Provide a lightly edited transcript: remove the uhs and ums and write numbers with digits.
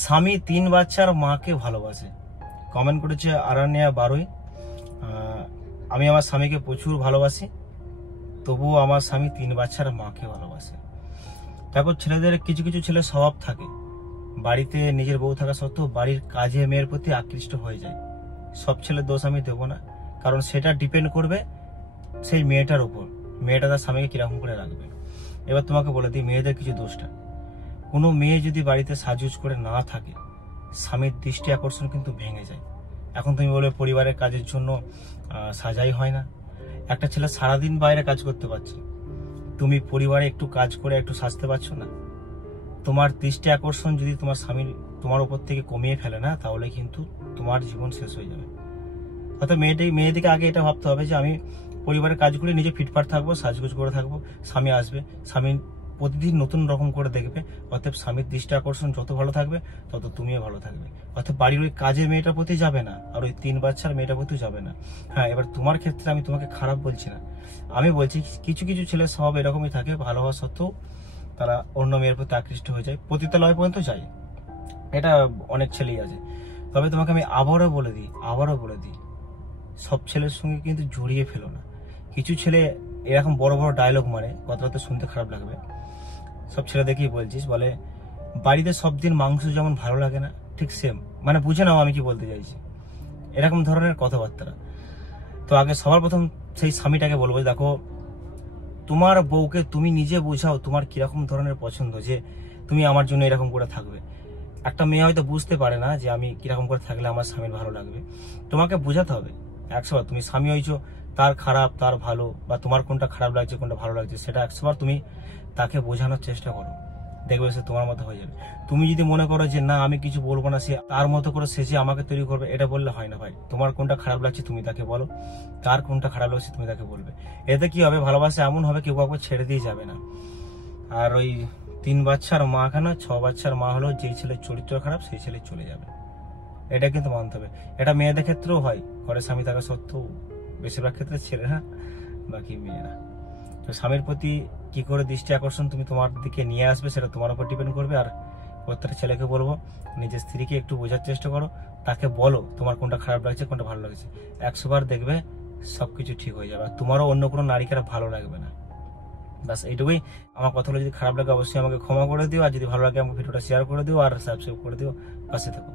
স্বামী 3 বাচ্চার মাকে ভালোবাসে। কমেন্ট করেছে আরান্যা 12। আমি আমার স্বামীকে প্রচুর ভালোবাসি, তবুও আমার স্বামী 3 বাচ্চার মাকে ভালোবাসে। তারপর ছেলেদের কিছু কিছু ছেলে স্বভাব থাকে, বাড়িতে নিজের বউ থাকা সত্ত্বেও বাড়ির কাজে মেয়ের প্রতি আকৃষ্ট হয়ে যায়। সব ছেলের দোষ আমি দেবো না, কারণ সেটা ডিপেন্ড করবে সেই মেয়েটার উপর, মেয়েটা তার স্বামীকে কিরকম করে রাখবে। এবার তোমাকে বলে দিই মেয়েদের কিছু দোষটা। কোনো মেয়ে যদি বাড়িতে সাজুজ করে না থাকে, স্বামীর দৃষ্টি আকর্ষণ কিন্তু ভেঙে যায়। এখন তুমি বলবে পরিবারের কাজের জন্য সাজাই হয় না। একটা ছেলে সারাদিন বাইরে কাজ করতে পারছে, তুমি পরিবারে একটু কাজ করে একটু সাজতে পারছো না। তোমার দৃষ্টি আকর্ষণ যদি তোমার স্বামী তোমার উপর থেকে কমিয়ে ফেলে না, তাহলে কিন্তু তোমার জীবন শেষ হয়ে যাবে। অর্থাৎ মেয়েদিকে আগে এটা ভাবতে হবে যে আমি পরিবারের কাজগুলো নিজে ফিটফাট থাকবো, সাজগোজ করে থাকবো, স্বামী আসবে, স্বামী প্রতিদিন নতুন রকম করে দেখবে। অর্থাৎ স্বামীর দৃষ্টি আকর্ষণ যত ভালো থাকবে তত তুমিও ভালো থাকবে। অর্থাৎ বাড়ির ওই কাজের মেয়েটার প্রতি যাবে না, আর ওই 3 বাচ্চার মেয়েটার প্রতি যাবে না। হ্যাঁ, এবার তোমার ক্ষেত্রে আমি তোমাকে খারাপ বলছি না, আমি বলছি কিছু কিছু ছেলের স্বভাব এরকমই থাকে, ভালো হওয়া সত্ত্বেও তারা অন্য মেয়ের প্রতি আকৃষ্ট হয়ে যায়, পতিতালয় পর্যন্ত যায়। এটা অনেক ছেলেই আছে। তবে তোমাকে আমি আবারও বলে দিই সব ছেলের সঙ্গে কিন্তু জড়িয়ে ফেলো না। কিছু ছেলে এরকম বড় বড় ডায়লগ মারে, কথাটা তো শুনতে খারাপ লাগবে, সব ছেলে দেখেই বলছিস, বলে বাড়িতে সব দিন মাংস যেমন ভালো লাগে না, ঠিক সেম, মানে বুঝে নাও আমি কি বলতে চাইছি, এরকম ধরনের কথাবার্তা। তো আগে সবার প্রথম সেই স্বামীটাকে বলবো, দেখো তোমার বউকে তুমি নিজে বোঝাও তোমার কিরকম ধরনের পছন্দ, যে তুমি আমার জন্য এরকম করে থাকবে। একটা মেয়ে হয়তো বুঝতে পারে না যে আমি কিরকম করে থাকলে আমার স্বামীর ভালো লাগবে, তোমাকে বোঝাতে হবে। 100বার তুমি স্বামী হয়েছো, তার খারাপ তার ভালো, বা তোমার কোনটা খারাপ লাগছে কোনটা ভালো লাগছে, সেটা 100বার তুমি তাকে বোঝানোর চেষ্টা করো, দেখবে সে তোমার মতো হয়ে যাবে। তুমি যদি মনে করো যে না আমি কিছু বলবো না, সে তার মতো করে সে যে আমাকে তৈরি করবে, এটা বললে হয় না ভাই। তোমার কোনটা খারাপ লাগছে তুমি তাকে বলো, তার কোনটা খারাপ লাগছে তুমি তাকে বলবে। এতে কি হবে, ভালোবাসা এমন হবে কেউ কাউকে ছেড়ে দিয়ে যাবে না। আর ওই 3 বাচ্চার মা কেন 6 বাচ্চার মা হলো, যেই ছেলের চরিত্র খারাপ সেই ছেলে চলে যাবে, এটা কিন্তু মানতে হবে। এটা মেয়েদের ক্ষেত্রেও হয়, ঘরে স্বামী থাকা সত্ত্বেও বেশিরভাগ ক্ষেত্রে ছেলেরা বাকি মেয়েরা। তো স্বামীর প্রতি কি করে দৃষ্টি আকর্ষণ তুমি তোমার দিকে নিয়ে আসবে সেটা তোমার উপর ডিপেন্ড করবে। আর প্রত্যেকটা ছেলেকে বলবো, নিজের স্ত্রীকে একটু বোঝার চেষ্টা করো, তাকে বলো তোমার কোনটা খারাপ লাগছে কোনটা ভালো লাগছে, 100বার দেখবে সবকিছু ঠিক হয়ে যাবে, আর তোমারও অন্য কোনো নারীকে আর ভালো লাগবে না। বাস এইটুকুই। আমার কথাগুলো যদি খারাপ লাগে অবশ্যই আমাকে ক্ষমা করে দিও, আর যদি ভালো লাগে আমাকে ভিডিওটা শেয়ার করে দিও আর সাবস্ক্রাইব করে দিও, পাশে থাকো।